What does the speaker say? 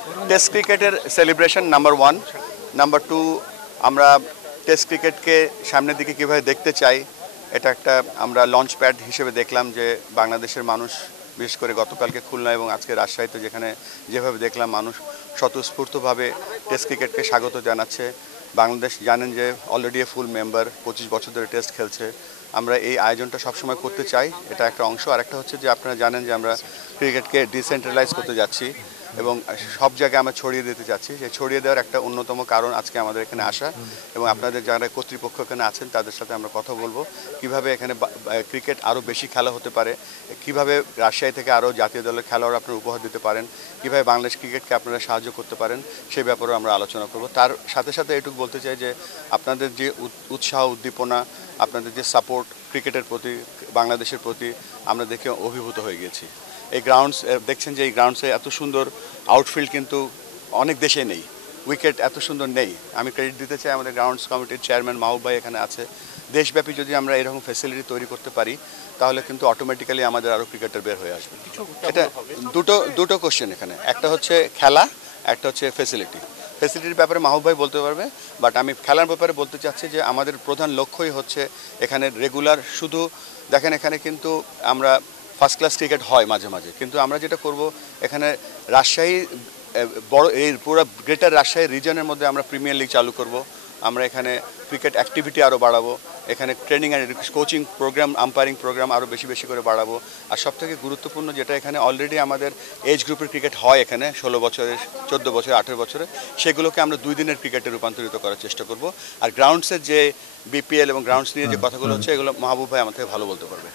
Test ক্রিকেটের celebration number 1, number 2 আমরা test ক্রিকেটকে সামনের দিকে কীভাবে দেখতে চাই এটা একটা আমরা লঞ্চ প্যাড হিসেবে দেখলাম যে বাংলাদেশের মানুষ বিশেষ করে গতকালকে খুলনা এবং আজকে রাজশাহীতে যেভাবে দেখলাম মানুষ স্বতঃস্ফূর্তভাবে টেস্ট ক্রিকেটকে স্বাগত জানাচ্ছে। বাংলাদেশ জানেন যে অলরেডি ফুল মেম্বার, 25 বছর ধরে টেস্ট খেলছে। আমরা এই আয়োজনটা সবসময় করতে চাই, এটা একটা অংশ। আর একটা হচ্ছে যে আপনারা জানেন যে আমরা ক্রিকেটকে ডিসেন্ট্রালাইজ করতে যাচ্ছি এবং সব জায়গায় আমরা ছড়িয়ে দিতে যাচ্ছি। সেই ছড়িয়ে দেওয়ার একটা অন্যতম কারণ আজকে আমাদের এখানে আসা এবং আপনাদের যারা কর্তৃপক্ষ এখানে আছেন তাদের সাথে আমরা কথা বলবো কিভাবে এখানে ক্রিকেট আরও বেশি খেলা হতে পারে, কিভাবে রাজশাহী থেকে আরও জাতীয় দলের খেলোয়াড় আপনারা উপহার দিতে পারেন, কিভাবে বাংলাদেশ ক্রিকেটকে আপনারা সাহায্য করতে পারেন সেই ব্যাপারেও আমরা আলোচনা করব। তার সাথে সাথে এটুকু বলতে চাই যে আপনাদের যে উৎসাহ উদ্দীপনা, আপনাদের যে সাপোর্ট ক্রিকেটের প্রতি, বাংলাদেশের প্রতি আমরা দেখে অভিভূত হয়ে গেছি। এই গ্রাউন্ডস দেখছেন যে এই গ্রাউন্ডসে এত সুন্দর আউটফিল্ড কিন্তু অনেক দেশে নেই, উইকেট এত সুন্দর নেই। আমি ক্রেডিট দিতে চাই আমাদের গ্রাউন্ডস কমিটির চেয়ারম্যান মাহবুব ভাই এখানে আছে। দেশব্যাপী যদি আমরা এরকম ফ্যাসিলিটি তৈরি করতে পারি তাহলে কিন্তু অটোমেটিক্যালি আমাদের আরও ক্রিকেটার বের হয়ে আসবে। এটা দুটো কোশ্চেন এখানে, একটা হচ্ছে খেলা, একটা হচ্ছে ফ্যাসিলিটির ব্যাপারে মাহবুব ভাই বলতে পারবে। বাট আমি খেলার ব্যাপারে বলতে চাচ্ছি যে আমাদের প্রধান লক্ষ্যই হচ্ছে এখানে রেগুলার, শুধু দেখেন এখানে কিন্তু আমরা ফার্স্ট ক্লাস ক্রিকেট হয় মাঝে মাঝে, কিন্তু আমরা যেটা করব এখানে রাজশাহী বড় এই পুরো গ্রেটার রাজশাহী রিজনের মধ্যে আমরা প্রিমিয়ার লিগ চালু করব। আমরা এখানে ক্রিকেট অ্যাক্টিভিটি আরও বাড়াবো, এখানে training and coaching program, umpiring program আরও বেশি বেশি করে বাড়াবো। আর সবথেকে গুরুত্বপূর্ণ যেটা, এখানে অলরেডি আমাদের এজ গ্রুপের ক্রিকেট হয় এখানে 16 বছরের, 14 বছর, 18 বছরে, সেগুলোকে আমরা 2 দিনের ক্রিকেটে রূপান্তরিত করার চেষ্টা করব। আর গ্রাউন্ডসের যে বিপিএল এবং গ্রাউন্ডস নিয়ে যে কথাগুলো হচ্ছে এগুলো মাহবুব ভাই আমার থেকে ভালো বলতে পারবে।